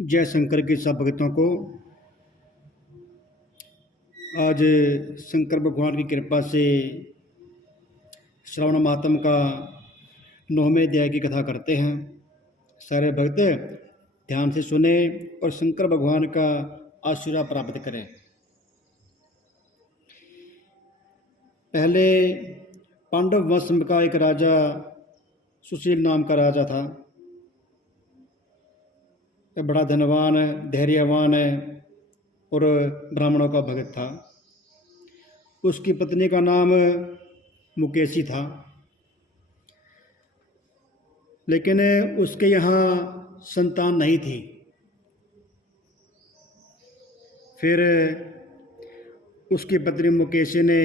जय शंकर के सब भक्तों को आज शंकर भगवान की कृपा से श्रवण मातम का 9वें अध्याय की कथा करते हैं। सारे भक्त ध्यान से सुने और शंकर भगवान का आशीर्वाद प्राप्त करें। पहले पांडव वंश का एक राजा सुशील नाम का राजा था। बड़ा धनवान, धैर्यवान और ब्राह्मणों का भगत था। उसकी पत्नी का नाम मुकेशी था, लेकिन उसके यहाँ संतान नहीं थी। फिर उसकी पत्नी मुकेशी ने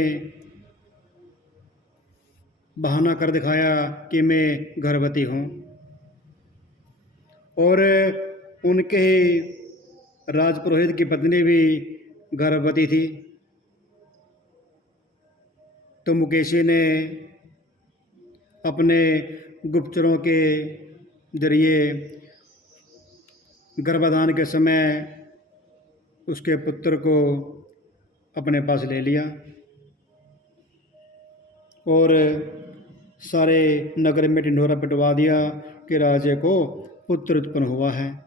बहाना कर दिखाया कि मैं गर्भवती हूँ, और उनके ही राजपुरोहित की पत्नी भी गर्भवती थी। तो मुकेशी ने अपने गुप्तचरों के जरिए गर्भाधान के समय उसके पुत्र को अपने पास ले लिया और सारे नगर में ढिंढोरा पिटवा दिया कि राजे को पुत्र उत्पन्न हुआ है।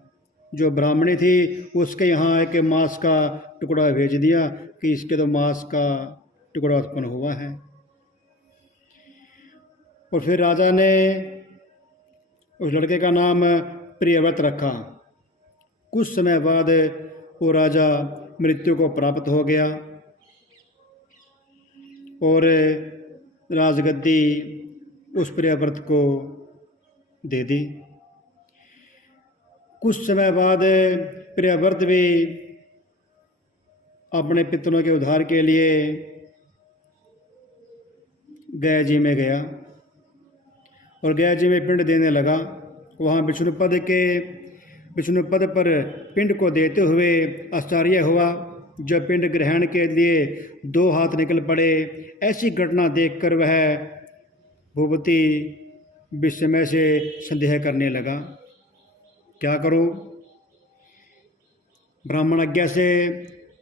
जो ब्राह्मणी थी उसके यहाँ एक मांस का टुकड़ा भेज दिया कि इसके तो मांस का टुकड़ा उत्पन्न हुआ है। और फिर राजा ने उस लड़के का नाम प्रियव्रत रखा। कुछ समय बाद वो राजा मृत्यु को प्राप्त हो गया और राजगद्दी उस प्रियव्रत को दे दी। कुछ समय बाद प्रियव्रत भी अपने पितरों के उद्धार के लिए गया जी में गया और गया जी में पिंड देने लगा। वहाँ विष्णुपद पर पिंड को देते हुए आश्चर्य हुआ। जब पिंड ग्रहण के लिए 2 हाथ निकल पड़े, ऐसी घटना देखकर वह भूपति विस्मय से संदेह करने लगा, क्या करूं? ब्राह्मण आज्ञा से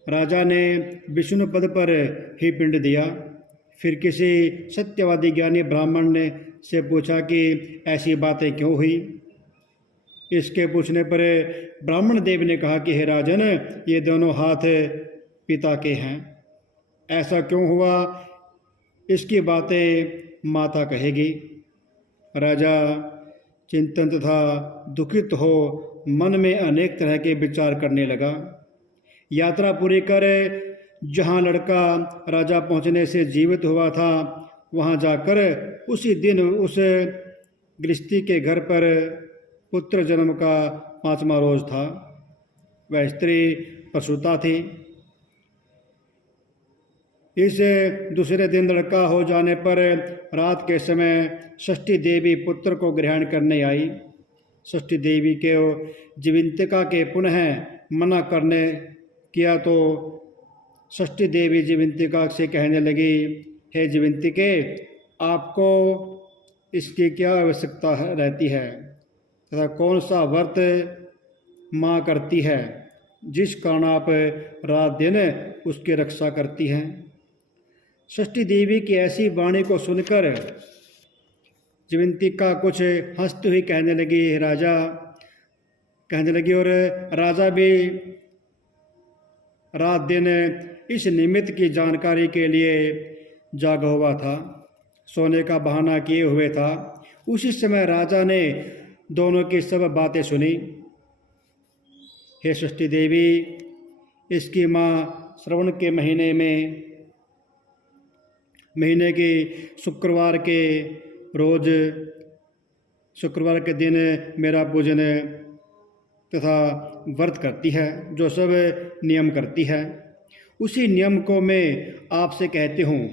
राजा ने विष्णुपद पर ही पिंड दिया। फिर किसी सत्यवादी ज्ञानी ब्राह्मण ने से पूछा कि ऐसी बातें क्यों हुई। इसके पूछने पर ब्राह्मण देव ने कहा कि हे राजन, ये दोनों हाथ पिता के हैं। ऐसा क्यों हुआ, इसकी बातें माता कहेगी। राजा चिंतन तथा दुखित हो मन में अनेक तरह के विचार करने लगा। यात्रा पूरी कर जहाँ लड़का राजा पहुँचने से जीवित हुआ था, वहाँ जाकर उसी दिन उस गृहस्थी के घर पर पुत्र जन्म का 5वां रोज था। वह स्त्री प्रसूता थी। इस दूसरे दिन लड़का हो जाने पर रात के समय षष्ठी देवी पुत्र को ग्रहण करने आई। षष्ठी देवी के जीविंतिका के पुनः मना करने किया तो षष्ठी देवी जीविंतिका से कहने लगी, हे जीविंतिके, आपको इसकी क्या आवश्यकता रहती है तथा कौन सा व्रत माँ करती है जिस कारण आप रात दिन उसकी रक्षा करती हैं। षष्ठी देवी की ऐसी वाणी को सुनकर जीविंतिका कुछ हंसती हुई कहने लगी, राजा कहने लगी, और राजा भी रात दिन इस निमित्त की जानकारी के लिए जागा हुआ था, सोने का बहाना किए हुए था। उसी समय राजा ने दोनों की सब बातें सुनी। हे षष्ठी देवी, इसकी माँ श्रवण के महीने की शुक्रवार के दिन मेरा पूजन तथा व्रत करती है, जो सब नियम करती है। उसी नियम को मैं आपसे कहती हूँ।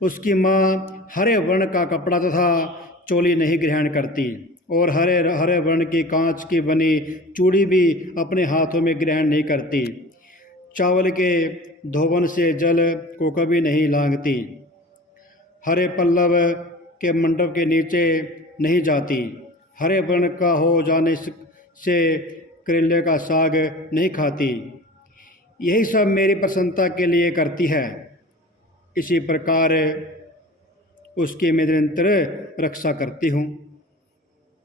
उसकी माँ हरे वर्ण का कपड़ा तथा चोली नहीं ग्रहण करती और हरे वर्ण की कांच की बनी चूड़ी भी अपने हाथों में ग्रहण नहीं करती। चावल के धोवन से जल को कभी नहीं लांघती। हरे पल्लव के मंडप के नीचे नहीं जाती। हरे वर्ण का हो जाने से करेले का साग नहीं खाती। यही सब मेरी प्रसन्नता के लिए करती है। इसी प्रकार उसकी मैं निरंतर रक्षा करती हूँ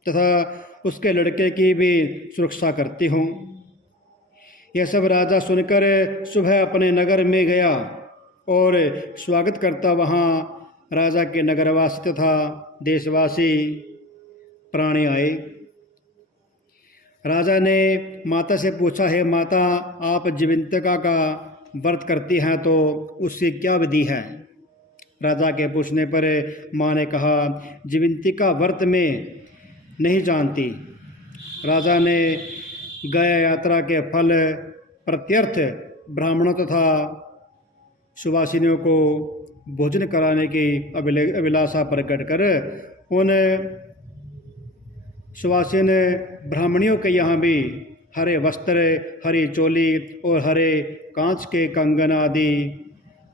तथा उसके लड़के की भी सुरक्षा करती हूँ। यह सब राजा सुनकर सुबह अपने नगर में गया और स्वागत करता वहाँ राजा के नगरवासी तथा देशवासी प्राणी आए। राजा ने माता से पूछा, हे माता, आप जीवंतिका का व्रत करती हैं तो उसकी क्या विधि है? राजा के पूछने पर माँ ने कहा, जीवंतिका व्रत में नहीं जानती। राजा ने गया यात्रा के फल प्रत्यर्थ ब्राह्मणों तथा सुवासिनियों को भोजन कराने की अभिलाषा प्रकट कर उन सुवासिन ब्राह्मणियों के यहाँ भी हरे वस्त्र, हरी चोली और हरे कांच के कंगन आदि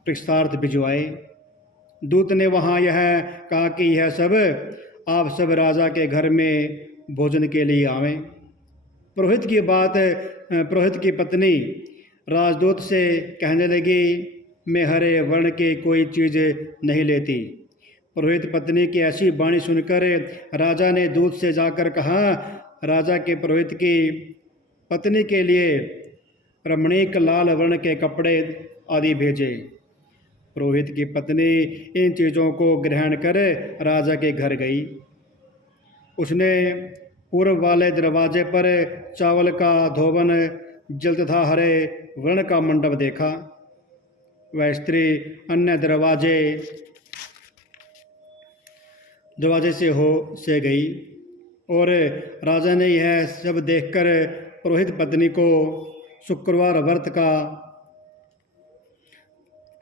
पुरस्कार भिजवाए। दूत ने वहाँ यह कहा कि यह सब आप सब राजा के घर में भोजन के लिए आवें। पुरोहित की पत्नी राजदूत से कहने लगी, मैं हरे वर्ण की कोई चीज़ नहीं लेती। पुरोहित पत्नी की ऐसी वाणी सुनकर राजा ने दूत से जाकर कहा, राजा के पुरोहित की पत्नी के लिए रमणीक लाल वर्ण के कपड़े आदि भेजे। पुरोहित की पत्नी इन चीज़ों को ग्रहण कर राजा के घर गई। उसने पूर्व वाले दरवाजे पर चावल का धोवन जल तथा हरे वर्ण का मंडप देखा। वह स्त्री अन्य दरवाजे से गई और राजा ने यह सब देखकर पुरोहित पत्नी को शुक्रवार व्रत का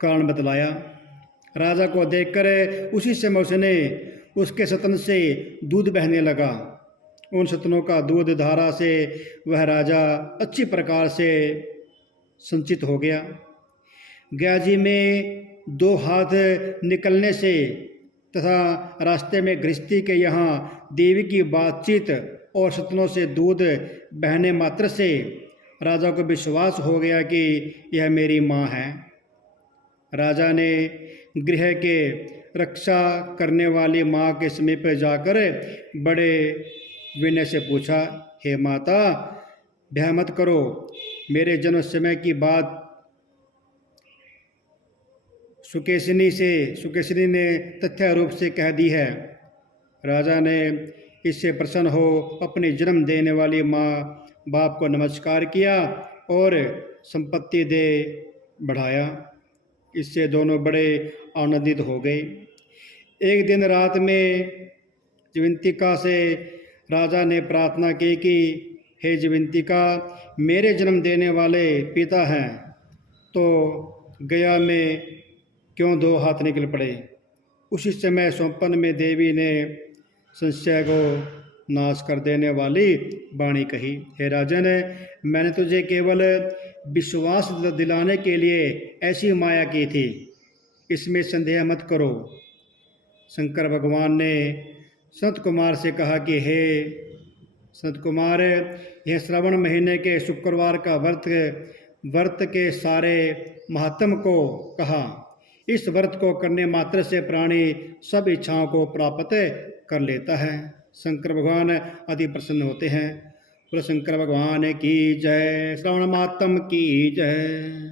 कारण बतलाया। राजा को देखकर उसी समय उसने उसके सतन से दूध बहने लगा। उन सतनों का दूध धारा से वह राजा अच्छी प्रकार से संचित हो गया। गयाजी में 2 हाथ निकलने से तथा रास्ते में गृहस्थी के यहाँ देवी की बातचीत और सतनों से दूध बहने मात्र से राजा को विश्वास हो गया कि यह मेरी माँ है। राजा ने गृह के रक्षा करने वाली माँ के समीप जाकर बड़े विनय से पूछा, हे माता, भय मत करो, मेरे जन्म समय की बात सुकेशिनी ने तथ्य रूप से कह दी है। राजा ने इससे प्रसन्न हो अपने जन्म देने वाली माँ बाप को नमस्कार किया और संपत्ति दे बढ़ाया। इससे दोनों बड़े आनंदित हो गए। एक दिन रात में जीवंतिका से राजा ने प्रार्थना की कि हे जीवंतिका, मेरे जन्म देने वाले पिता हैं तो गया में क्यों 2 हाथ निकल पड़े। उसी समय स्वप्न में देवी ने संशय को नाश कर देने वाली वाणी कही, हे राजन, मैंने तुझे केवल विश्वास दिलाने के लिए ऐसी माया की थी, इसमें संदेह मत करो। शंकर भगवान ने सनत कुमार से कहा कि हे सनत कुमार, यह श्रावण महीने के शुक्रवार का व्रत के सारे महात्म को कहा। इस व्रत को करने मात्र से प्राणी सब इच्छाओं को प्राप्त कर लेता है। शंकर भगवान अति प्रसन्न होते हैं। बोलो शंकर भगवान की जय। श्रवण महात्म की जय।